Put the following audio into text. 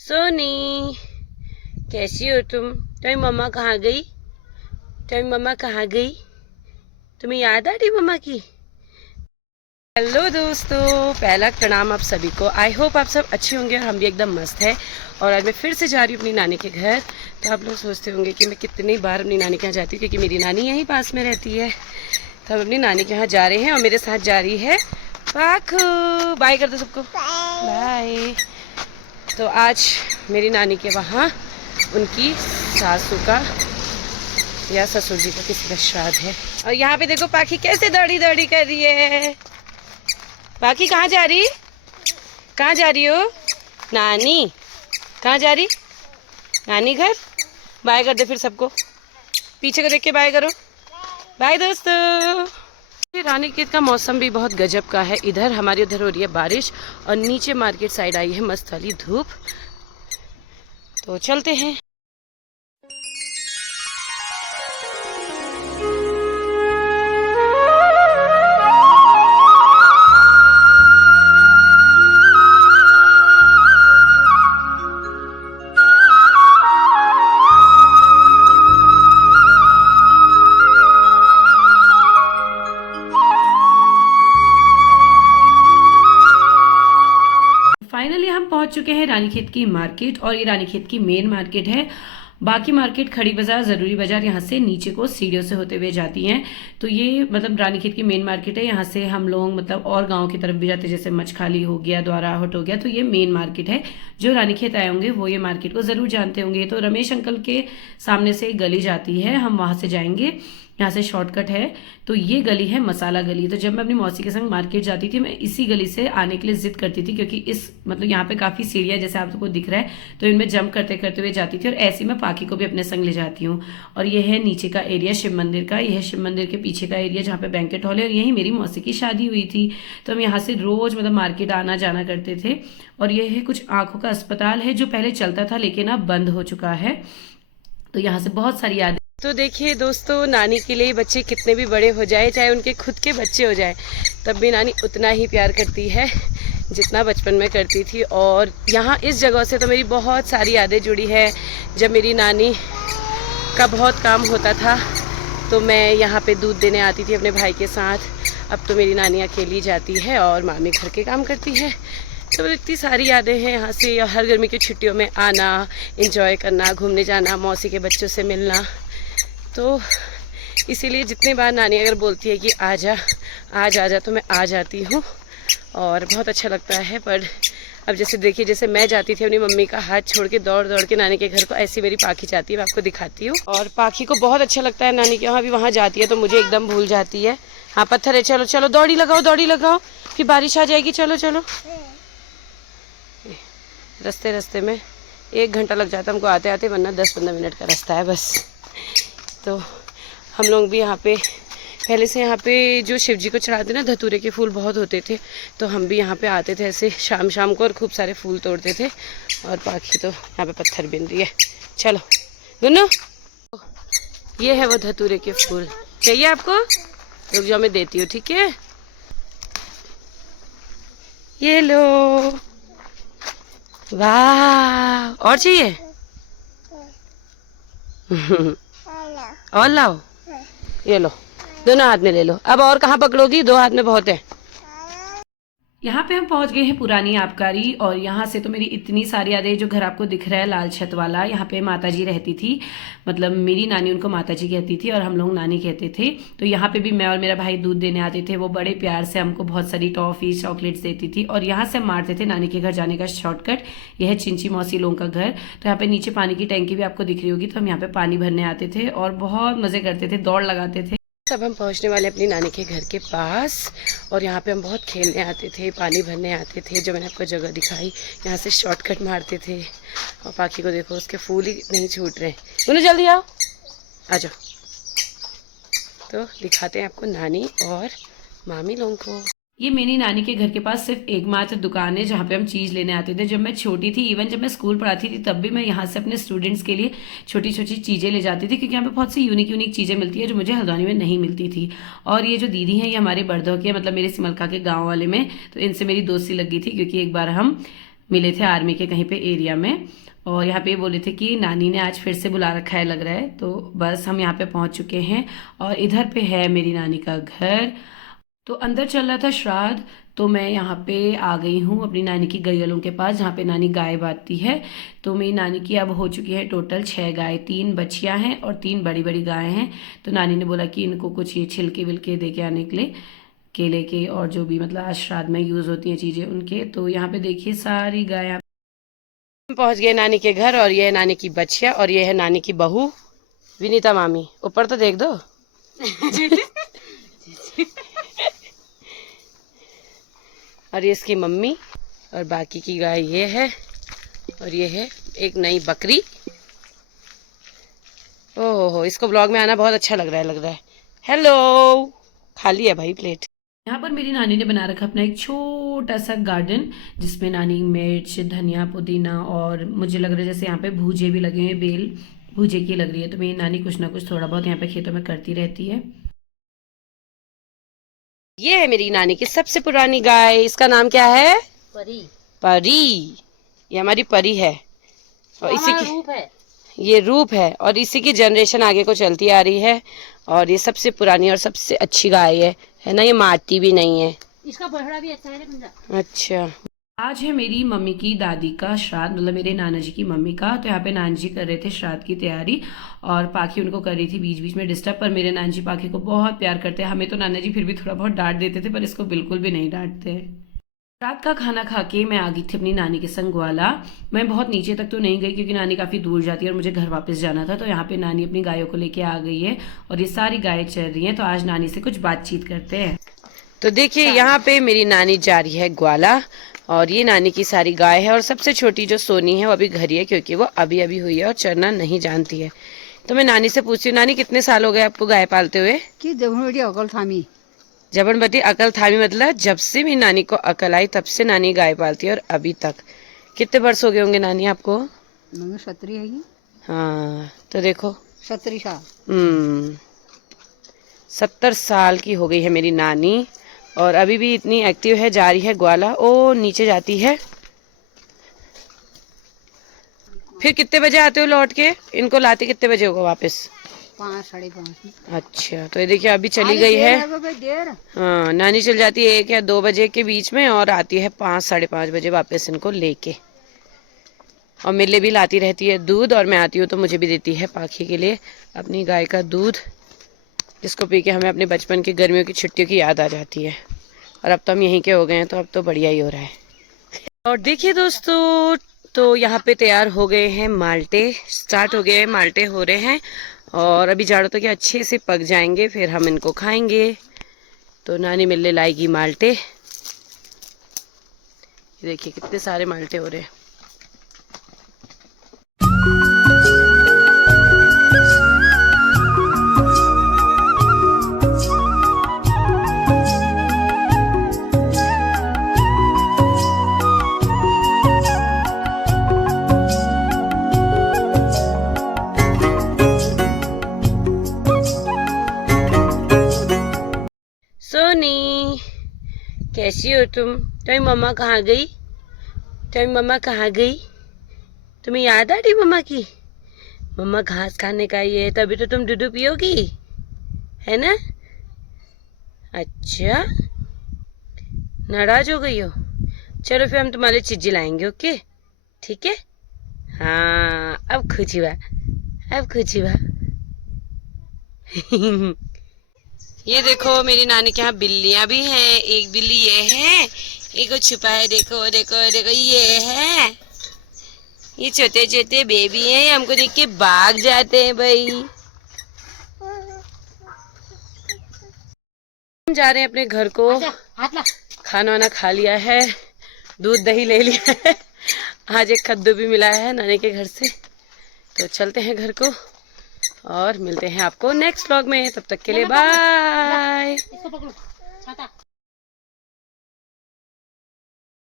सोनी, कैसी हो तुम? तुम्हारी मम्मा कहाँ गई? तुम्हारी मम्मा कहाँ गई? तुम्हें याद आ रही मम्मा की? हेलो दोस्तों, पहला प्रणाम आप सभी को। आई होप आप सब अच्छे होंगे और हम भी एकदम मस्त है। और आज मैं फिर से जा रही हूँ अपनी नानी के घर। तो आप लोग सोचते होंगे कि मैं कितनी बार अपनी नानी के यहाँ जाती हूँ, क्योंकि मेरी नानी यहीं पास में रहती है। तो हम अपनी नानी के यहाँ जा रहे हैं और मेरे साथ जा रही है पाखू। बाय कर दो सबको, बाय। तो आज मेरी नानी के वहाँ उनकी सासू का या ससुर जी का किसी का श्राद्ध है। और यहाँ पे देखो पाखी कैसे दौड़ी दौड़ी कर रही है। पाखी कहाँ जा रही? कहाँ जा रही हो? नानी कहाँ जा रही? नानी घर। बाय कर दे फिर सबको, पीछे को देख के बाय करो। बाय दोस्तों। रानीखेत का मौसम भी बहुत गजब का है। इधर हमारी उधर हो रही है बारिश और नीचे मार्केट साइड आई है मस्त वाली धूप। तो चलते हैं। फाइनली हम पहुंच चुके हैं रानीखेत की मार्केट, और ये रानीखेत की मेन मार्केट है। बाकी मार्केट खड़ी बाजार, जरूरी बाजार यहाँ से नीचे को सीढ़ियों से होते हुए जाती हैं। तो ये मतलब रानीखेत की मेन मार्केट है। यहाँ से हम लोग मतलब और गांव की तरफ भी जाते हैं, जैसे मछखाली हो गया, द्वाराहट हो गया। तो ये मेन मार्केट है। जो रानीखेत आए होंगे वो ये मार्केट को जरूर जानते होंगे। तो रमेश अंकल के सामने से एक गली जाती है, हम वहां से जाएंगे। यहाँ से शॉर्टकट है। तो ये गली है मसाला गली। तो जब मैं अपनी मौसी के संग मार्केट जाती थी, मैं इसी गली से आने के लिए जिद करती थी, क्योंकि इस मतलब यहाँ पे काफी सीढ़ियाँ जैसे आपको दिख रहा है, तो इनमें जंप करते करते हुए जाती थी। और ऐसे मैं पाकी को भी अपने संग ले जाती हूँ। और ये है नीचे का एरिया शिव मंदिर का। यह है शिव मंदिर के पीछे का एरिया जहाँ पे बैंकेट हॉल है, और यही मेरी मौसी की शादी हुई थी। तो हम यहाँ से रोज मतलब मार्केट आना जाना करते थे। और यह है कुछ आंखों का अस्पताल है, जो पहले चलता था लेकिन अब बंद हो चुका है। तो यहाँ से बहुत सारी यादें। तो देखिए दोस्तों, नानी के लिए बच्चे कितने भी बड़े हो जाए, चाहे उनके खुद के बच्चे हो जाए, तब भी नानी उतना ही प्यार करती है जितना बचपन में करती थी। और यहाँ इस जगह से तो मेरी बहुत सारी यादें जुड़ी है। जब मेरी नानी का बहुत काम होता था तो मैं यहाँ पे दूध देने आती थी अपने भाई के साथ। अब तो मेरी नानी अकेली जाती है और मामी घर के काम करती है। तो इतनी सारी यादें हैं यहाँ से। हर गर्मी की छुट्टियों में आना, एंजॉय करना, घूमने जाना, मौसी के बच्चों से मिलना। तो इसीलिए जितने बार नानी अगर बोलती है कि आजा आज आजा, तो मैं आ जाती हूँ और बहुत अच्छा लगता है। पर अब जैसे देखिए, जैसे मैं जाती थी अपनी मम्मी का हाथ छोड़ के दौड़ दौड़ के नानी के घर को, ऐसी मेरी पाखी जाती है। मैं आपको दिखाती हूँ। और पाखी को बहुत अच्छा लगता है नानी के वहाँ भी। वहाँ जाती है तो मुझे एकदम भूल जाती है। हाँ पत्थर है, चलो चलो दौड़ी लगाओ, दौड़ी लगाओ, फिर बारिश आ जाएगी। चलो चलो। रास्ते रास्ते में 1 घंटा लग जाता है हमको आते आते, वरना 10-15 मिनट का रास्ता है बस। तो हम लोग भी यहाँ पे पहले से, यहाँ पे जो शिव जी को चढ़ाते ना, धतूरे के फूल बहुत होते थे। तो हम भी यहाँ पे आते थे ऐसे शाम शाम को और खूब सारे फूल तोड़ते थे। और पाखी तो यहाँ पे पत्थर बिन रही है। चलो गुन्नू, ये है वो धतूरे के फूल। चाहिए आपको? रुक जाओ मैं देती हूँ, ठीक है? ये लो। वाह, और चाहिए? और लाओ। ये लो, दोनों हाथ में ले लो। अब और कहाँ पकड़ोगी? 2 हाथ में बहुत है। यहाँ पे हम पहुंच गए हैं पुरानी आबकारी। और यहाँ से तो मेरी इतनी सारी यादें, जो घर आपको दिख रहा है लाल छत वाला, यहाँ पे माता जी रहती थी। मतलब मेरी नानी उनको माता जी कहती थी और हम लोग नानी कहते थे। तो यहाँ पे भी मैं और मेरा भाई दूध देने आते थे। वो बड़े प्यार से हमको बहुत सारी टॉफी चॉकलेट्स देती थी। और यहाँ से हम मारते थे नानी के घर जाने का शॉर्टकट। यह है चिंची मौसी लोगों का घर। तो यहाँ पे नीचे पानी की टैंकी भी आपको दिख रही होगी। तो हम यहाँ पे पानी भरने आते थे और बहुत मजे करते थे, दौड़ लगाते थे। अब हम पहुंचने वाले अपनी नानी के घर के पास। और यहाँ पे हम बहुत खेलने आते थे, पानी भरने आते थे। जो मैंने आपको जगह दिखाई, यहाँ से शॉर्टकट मारते थे। और पाखी को देखो, उसके फूल ही नहीं छूट रहे। बोलो जल्दी आओ, आ जाओ। तो दिखाते हैं आपको नानी और मामी लोगों को। ये मेरी नानी के घर के पास सिर्फ एकमात्र दुकान है जहाँ पे हम चीज़ लेने आते थे। जब मैं छोटी थी, इवन जब मैं स्कूल पढ़ाती थी, तब भी मैं यहाँ से अपने स्टूडेंट्स के लिए छोटी छोटी चीज़ें ले जाती थी, क्योंकि यहाँ पे बहुत सी यूनिक यूनिक चीज़ें मिलती है जो मुझे हल्द्वानी में नहीं मिलती थी। और ये जो दीदी हैं, ये हमारे बड़दौ के, मतलब मेरे सिमलका के गाँव वाले में। तो इनसे मेरी दोस्ती लग गई थी, क्योंकि एक बार हम मिले थे आर्मी के कहीं पे एरिया में, और यहाँ पे बोले थे कि नानी ने आज फिर से बुला रखा है लग रहा है। तो बस हम यहाँ पे पहुँच चुके हैं और इधर पे है मेरी नानी का घर। तो अंदर चल रहा था श्राद्ध, तो मैं यहाँ पे आ गई हूँ अपनी नानी की गैयलों के पास जहाँ पे नानी गाय बांधती है। तो मेरी नानी की अब हो चुकी है टोटल 6 गाय, 3 बच्चियाँ हैं और 3 बड़ी बड़ी गाय हैं। तो नानी ने बोला कि इनको कुछ ये छिलके विलके दे के आने के लिए, केले के और जो भी मतलब आज श्राद्ध में यूज़ होती हैं चीज़ें उनके। तो यहाँ पे देखिए सारी गाय। हम पहुँच गए नानी के घर और ये है नानी की बच्चियाँ और ये है नानी की बहू विनीता मामी। ऊपर तो देख दो। और ये इसकी मम्मी और बाकी की गाय ये है, और ये है एक नई बकरी। ओहो, इसको ब्लॉग में आना बहुत अच्छा लग रहा है। हेलो, खाली है भाई प्लेट। यहाँ पर मेरी नानी ने बना रखा अपना एक छोटा सा गार्डन जिसमें नानी मिर्च, धनिया, पुदीना और मुझे लग रहा है जैसे यहाँ पे भूजे भी लगे हुए, बेल भूजे की लग रही है। तो मेरी नानी कुछ ना कुछ थोड़ा बहुत यहाँ पे खेतों में करती रहती है। ये है मेरी नानी की सबसे पुरानी गाय, इसका नाम क्या है? परी। परी, ये हमारी परी है और इसी की रूप है, ये रूप है और इसी की जनरेशन आगे को चलती आ रही है। और ये सबसे पुरानी और सबसे अच्छी गाय है ना, ये मारती भी नहीं है। इसका बछड़ा भी अच्छा है। अच्छा, आज है मेरी मम्मी की दादी का श्राद्ध, मतलब मेरे नाना जी की मम्मी का। तो यहाँ पे नाना जी कर रहे थे श्राद्ध की तैयारी और पाखी उनको कर रही थी बीच बीच में डिस्टर्ब। पर मेरे नाना जी पाखी को बहुत प्यार करते हैं। हमें तो नाना जी फिर भी थोड़ा बहुत डांट देते थे, पर इसको बिल्कुल भी नहीं डांटते हैं। रात का खाना खा के मैं आ गई थी अपनी नानी के संग ग्वाला। मैं बहुत नीचे तक तो नहीं गई क्योंकि नानी काफ़ी दूर जाती है और मुझे घर वापस जाना था। तो यहाँ पे नानी अपनी गायों को लेके आ गई है और ये सारी गायें चल रही हैं। तो आज नानी से कुछ बातचीत करते हैं। तो देखिए यहाँ पे मेरी नानी जा रही है ग्वाला और ये नानी की सारी गाय है और सबसे छोटी जो सोनी है वो अभी घर ही है क्योंकि वो अभी अभी हुई है और चरना नहीं जानती है। तो मैं नानी से पूछती हूँ, नानी कितने साल हो गए आपको गाय पालते हुए? कि जबरदस्ती अकल थामी। जबरदस्ती अकल थामी मतलब जब से मेरी नानी को अकल आई तब से नानी गाय पालती है और अभी तक। कितने वर्ष हो गए होंगे नानी आपको? 70 है। हाँ तो देखो 70 साल। 70 साल की हो गई है मेरी नानी और अभी भी इतनी एक्टिव है, जा रही है ग्वाला। ओ नीचे जाती है। फिर कितने बजे आते हो लौट के? इनको लाते कितने बजे होगा वापस? 5 साढ़े 5। अच्छा, तो ये देखिए अभी चली गई है। हाँ, नानी चल जाती है 1 या 2 बजे के बीच में और आती है 5 साढ़े 5 बजे वापस इनको लेके। और मेरे लिए भी लाती रहती है दूध और मैं आती हूँ तो मुझे भी देती है पाखी के लिए अपनी गाय का दूध, जिसको पी के हमें अपने बचपन की गर्मियों की छुट्टियों की याद आ जाती है। और अब तो हम यहीं के हो गए हैं तो अब तो बढ़िया ही हो रहा है। और देखिए दोस्तों, तो यहाँ पे तैयार हो गए हैं माल्टे, स्टार्ट हो गए हैं, माल्टे हो रहे हैं और अभी जाड़ों तक अच्छे से पक जाएंगे फिर हम इनको खाएंगे। तो नानी मेरे लिए लाएगी माल्टे। देखिए कितने सारे माल्टे हो रहे हैं। सोनी कैसी हो तुम? तुम्हारी मम्मा कहाँ गई? तुम्हारी मम्मा कहाँ गई? तुम्हें याद आ रही मम्मा की? मम्मा घास खाने का ही है तभी तो तुम दूध पियोगी, है ना? अच्छा, नाराज हो गई हो? चलो फिर हम तुम्हारे चीज़ें लाएंगे, ओके? ठीक है। हाँ अब खुश हुआ, अब खुश हुआ। ये देखो मेरी नानी के यहाँ बिल्लियां भी हैं। एक बिल्ली ये है, एक छुपा है, देखो देखो देखो ये है। ये छोटे छोटे बेबी हैं, हमको देख के भाग जाते हैं भाई। हम जा रहे हैं अपने घर को। खाना वाना खा लिया है, दूध दही ले लिया है, आज एक कद्दू भी मिला है नानी के घर से। तो चलते हैं घर को और मिलते हैं आपको नेक्स्ट व्लॉग में। तब तक के लिए बाय।